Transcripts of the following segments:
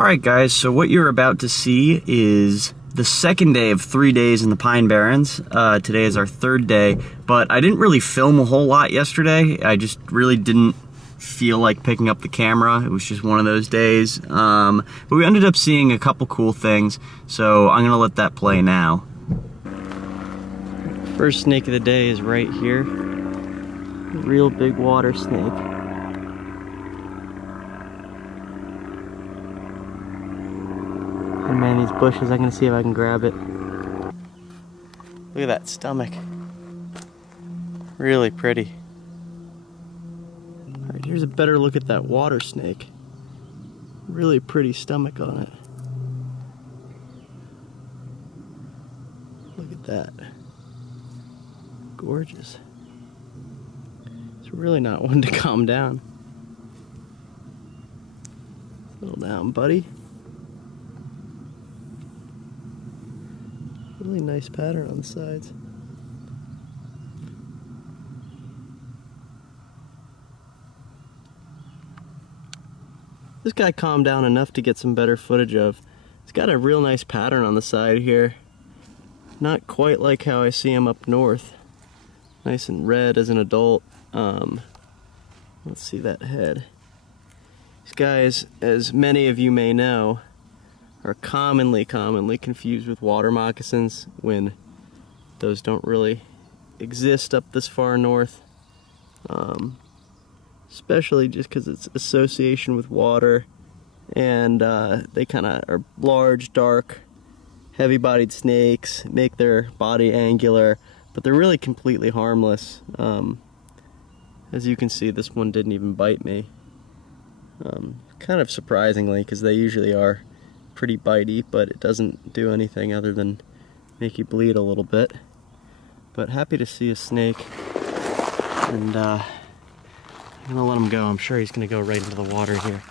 Alright guys, so what you're about to see is the second day of 3 days in the Pine Barrens. Today is our third day, but I didn't really film a whole lot yesterday. I just really didn't feel like picking up the camera. It was just one of those days. But we ended up seeing a couple cool things, so I'm gonna let that play now. First snake of the day is right here. A real big water snake. Oh man, these bushes, I'm gonna see if I can grab it. Look at that stomach. Really pretty. Alright, here's a better look at that water snake. Really pretty stomach on it. Look at that. Gorgeous. It's really not one to calm down. Settle down, buddy. Really nice pattern on the sides. This guy calmed down enough to get some better footage of. He's got a real nice pattern on the side here. Not quite like how I see him up north. Nice and red as an adult. Let's see that head. These guys, as many of you may know, are commonly confused with water moccasins when those don't really exist up this far north. Especially just because it's association with water, and they kind of are large, dark, heavy-bodied snakes, make their body angular, but they're really completely harmless. As you can see, this one didn't even bite me. Kind of surprisingly, because they usually are pretty bitey, but it doesn't do anything other than make you bleed a little bit. But happy to see a snake, and I'm gonna let him go. I'm sure he's gonna go right into the water here.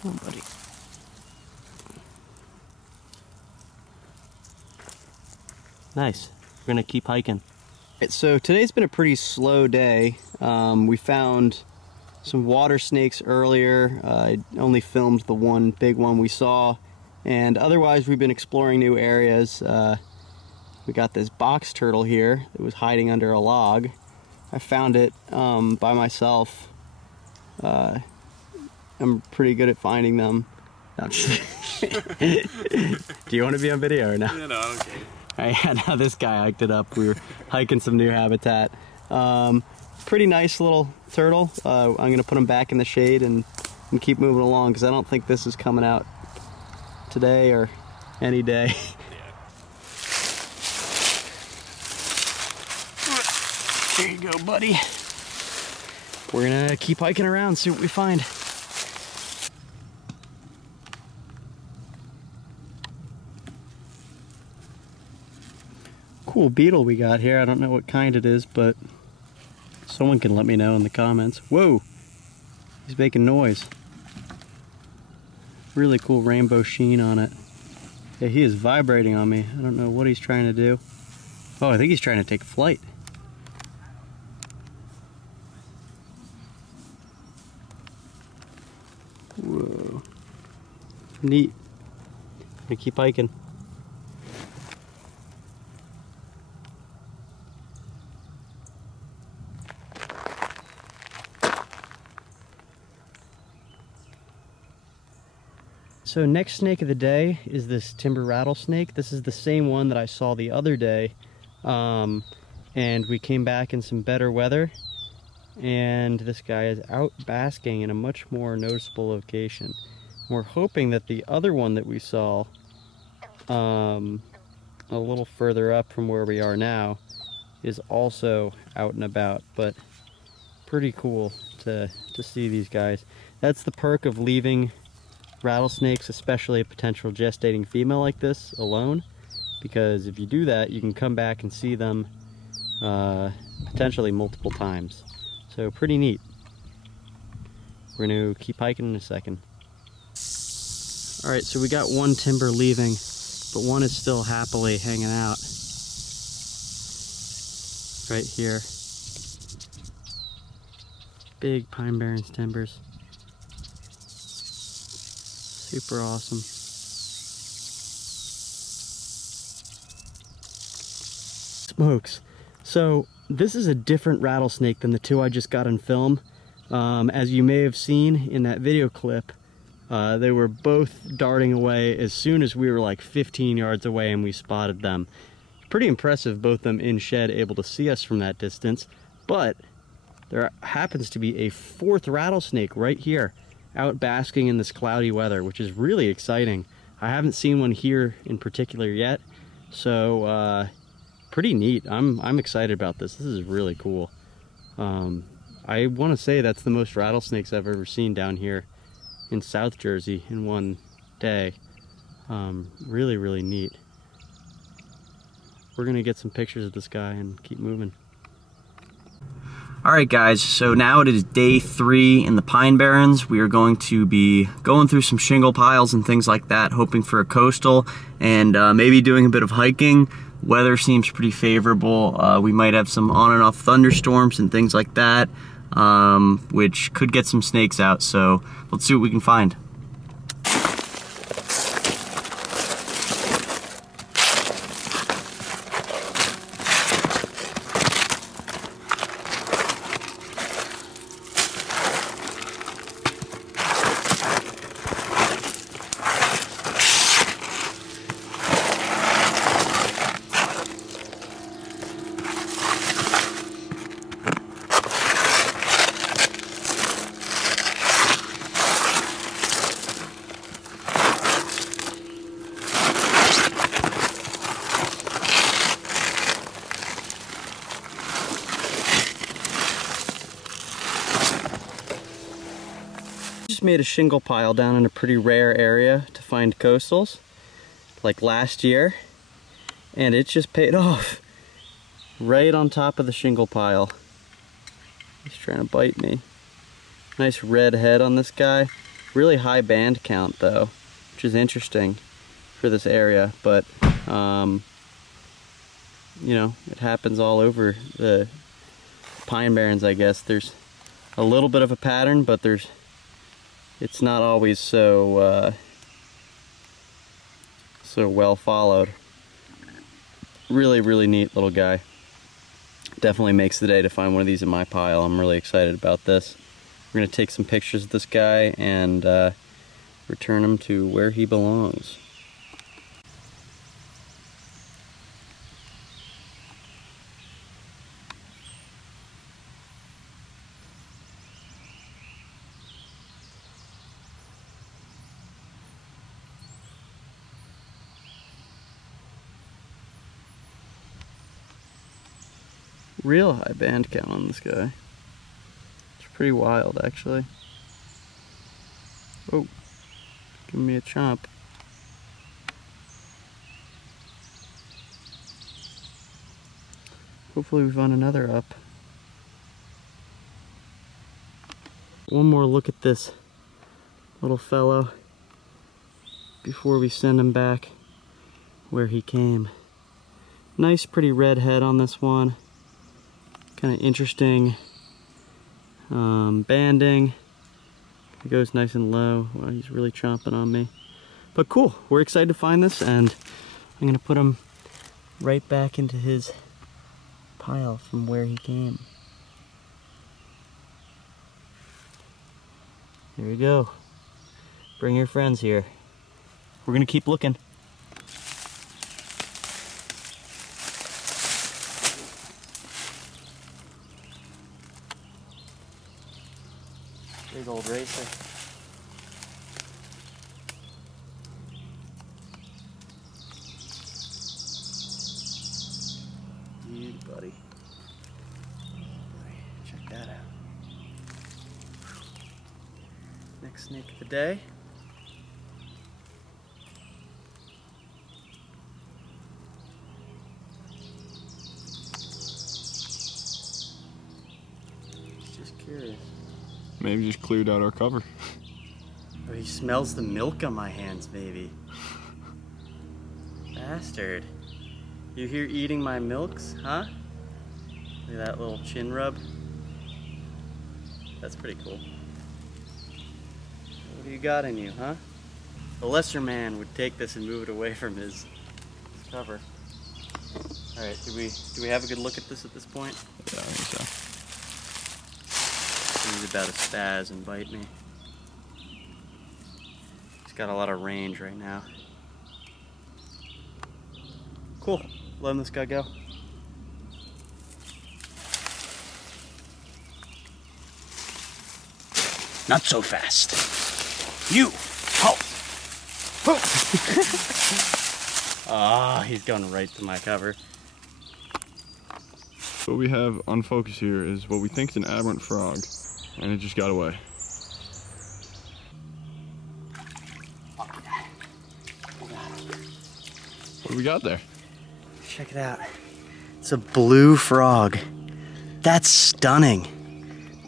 Come on, buddy. Nice. We're gonna keep hiking. So today's been a pretty slow day. We found some water snakes earlier. I only filmed the one big one we saw, and otherwise we've been exploring new areas. We got this box turtle here that was hiding under a log. I found it by myself. I'm pretty good at finding them. Do you want to be on video or no? No, I don't care. Alright, now this guy hiked it up. We were hiking some new habitat. Pretty nice little turtle. I'm going to put him back in the shade and keep moving along, because I don't think this is coming out today or any day. There you go, buddy. We're going to keep hiking around, see what we find. Cool beetle we got here. I don't know what kind it is, but someone can let me know in the comments. Whoa! He's making noise. Really cool rainbow sheen on it. Yeah, he is vibrating on me. I don't know what he's trying to do. Oh, I think he's trying to take flight. Whoa. Neat. I'm gonna keep hiking. So next snake of the day is this timber rattlesnake. This is the same one that I saw the other day. And we came back in some better weather. And this guy is out basking in a much more noticeable location. We're hoping that the other one that we saw a little further up from where we are now is also out and about. But pretty cool to see these guys. That's the perk of leaving rattlesnakes, especially a potential gestating female like this, alone, because if you do that, you can come back and see them potentially multiple times. So pretty neat. We're going to keep hiking in a second. All right, so we got one timber leaving, but one is still happily hanging out. Right here. Big Pine Barrens timbers. Super awesome. Smokes. So this is a different rattlesnake than the two I just got on film. As you may have seen in that video clip, they were both darting away as soon as we were like 15 yards away and we spotted them. Pretty impressive, both of them in shed, able to see us from that distance. But there happens to be a fourth rattlesnake right here, out basking in this cloudy weather, which is really exciting. I haven't seen one here in particular yet, so pretty neat. I'm excited about this. This is really cool. I want to say that's the most rattlesnakes I've ever seen down here in South Jersey in one day. Really, really neat. We're gonna get some pictures of this guy and keep moving. Alright guys, so now it is day 3 in the Pine Barrens. We are going to be going through some shingle piles and things like that, hoping for a coastal, and maybe doing a bit of hiking. Weather seems pretty favorable. We might have some on and off thunderstorms and things like that, which could get some snakes out, so let's see what we can find. Just made a shingle pile down in a pretty rare area to find coastals, like last year, and it just paid off. Right on top of the shingle pile. He's trying to bite me. Nice red head on this guy. Really high band count though, which is interesting for this area, but you know, it happens all over the Pine Barrens, I guess. There's a little bit of a pattern, but it's not always so so well followed. Really, really neat little guy. Definitely makes the day to find one of these in my pile. I'm really excited about this. We're gonna take some pictures of this guy and return him to where he belongs. Real high band count on this guy. It's pretty wild, actually. Oh, give me a chomp. Hopefully we find another up. One more look at this little fellow before we send him back where he came. Nice pretty red head on this one. Kind of interesting banding. It goes nice and low. Wow, he's really chomping on me. But cool, we're excited to find this, and I'm gonna put him right back into his pile from where he came. Here we go. Bring your friends here. We're gonna keep looking. Big old racer. Beauty, buddy. Check that out. Next snake of the day. Just curious. Maybe just cleared out our cover. Oh, he's smells the milk on my hands, maybe. Bastard. You here eating my milks, huh? Look at that little chin rub. That's pretty cool. What do you got in you, huh? A lesser man would take this and move it away from his cover. Alright, do we have a good look at this point? Yeah, I think so. He's about to spaz and bite me. He's got a lot of range right now. Cool. Letting this guy go. Not so fast. You! Halt! Ah, he's going right to my cover. What we have on focus here is what we think is an aberrant frog, and it just got away. What do we got there? Check it out. It's a blue frog. That's stunning.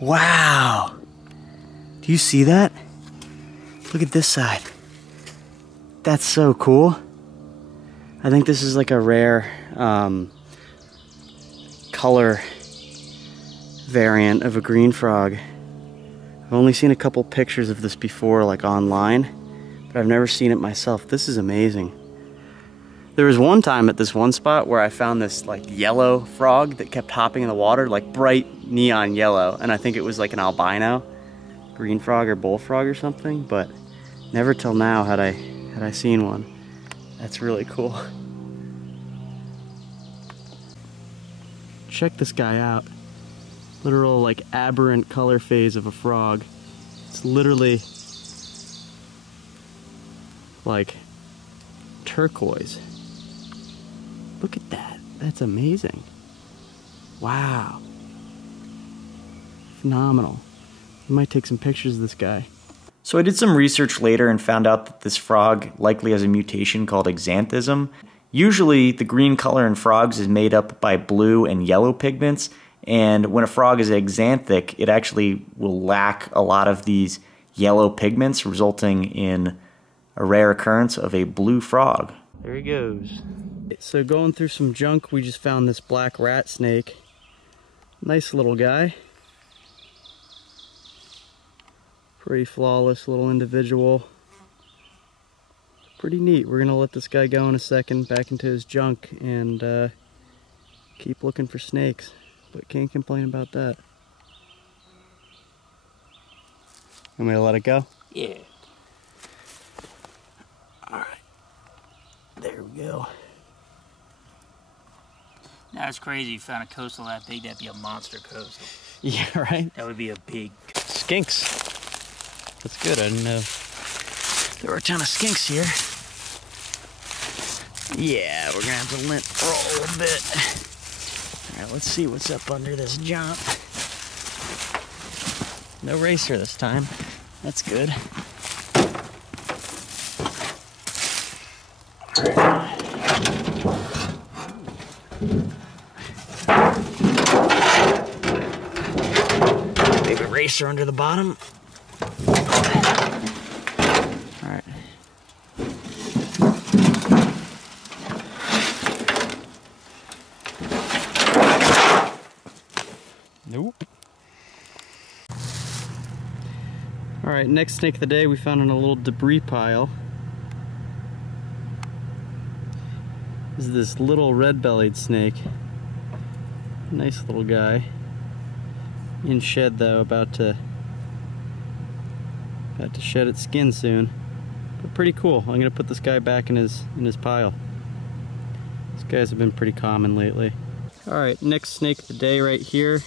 Wow. Do you see that? Look at this side. That's so cool. I think this is like a rare color variant of a green frog. I've only seen a couple pictures of this before, like online, but I've never seen it myself. This is amazing. There was one time at this one spot where I found this like yellow frog that kept hopping in the water, like bright neon yellow, and I think it was like an albino green frog or bullfrog or something, but never till now had I seen one. That's really cool. Check this guy out. Literal like aberrant color phase of a frog. It's literally like turquoise. Look at that. That's amazing. Wow. Phenomenal. I might take some pictures of this guy. So I did some research later and found out that this frog likely has a mutation called exanthism. Usually the green color in frogs is made up by blue and yellow pigments, and when a frog is axanthic, it actually will lack a lot of these yellow pigments, resulting in a rare occurrence of a blue frog. There he goes. So going through some junk, we just found this black rat snake. Nice little guy. Pretty flawless little individual. Pretty neat. We're gonna let this guy go in a second back into his junk and keep looking for snakes, but can't complain about that. Want me to let it go? Yeah. Alright. There we go. That's crazy. You found a coastal that big, that'd be a monster coastal. Yeah, right? That would be a big... Skinks. That's good. I didn't know there were a ton of skinks here. Yeah, we're gonna have to lint roll a bit. Alright, let's see what's up under this jump. No racer this time. That's good. Maybe racer under the bottom. Alright. Nope. Alright, next snake of the day we found in a little debris pile. This is this little red-bellied snake. Nice little guy. In shed though, about to shed its skin soon. But pretty cool. I'm gonna put this guy back in his pile. These guys have been pretty common lately. Alright, next snake of the day right here.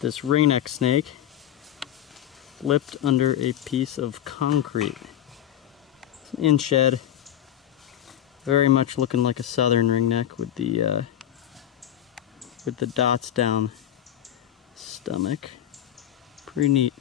This ringneck snake flipped under a piece of concrete. It's an in shed. Very much looking like a southern ringneck with the dots down stomach. Pretty neat.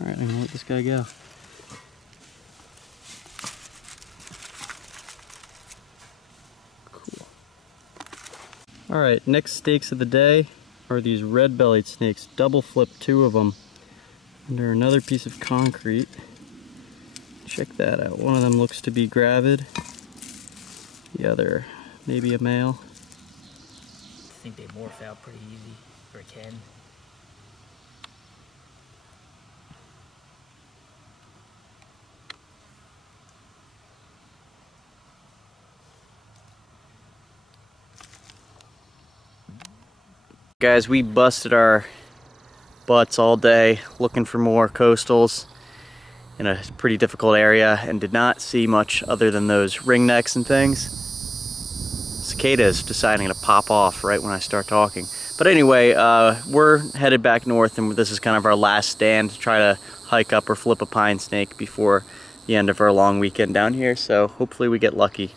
Alright, I'm gonna let this guy go. Cool. Alright, next stakes of the day are these red-bellied snakes. Double flipped 2 of them. under another piece of concrete. Check that out. One of them looks to be gravid. The other, maybe a male. I think they morph out pretty easy, or can. Guys, we busted our butts all day looking for more coastals in a pretty difficult area and did not see much other than those ringnecks and things. Cicada is deciding to pop off right when I start talking. But anyway, we're headed back north, and this is kind of our last stand to try to hike up or flip a pine snake before the end of our long weekend down here, so hopefully we get lucky.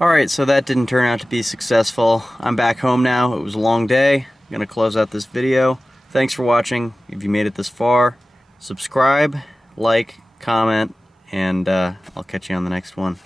Alright, so that didn't turn out to be successful. I'm back home now. It was a long day. I'm gonna close out this video. Thanks for watching. If you made it this far, subscribe, like, comment, and I'll catch you on the next one.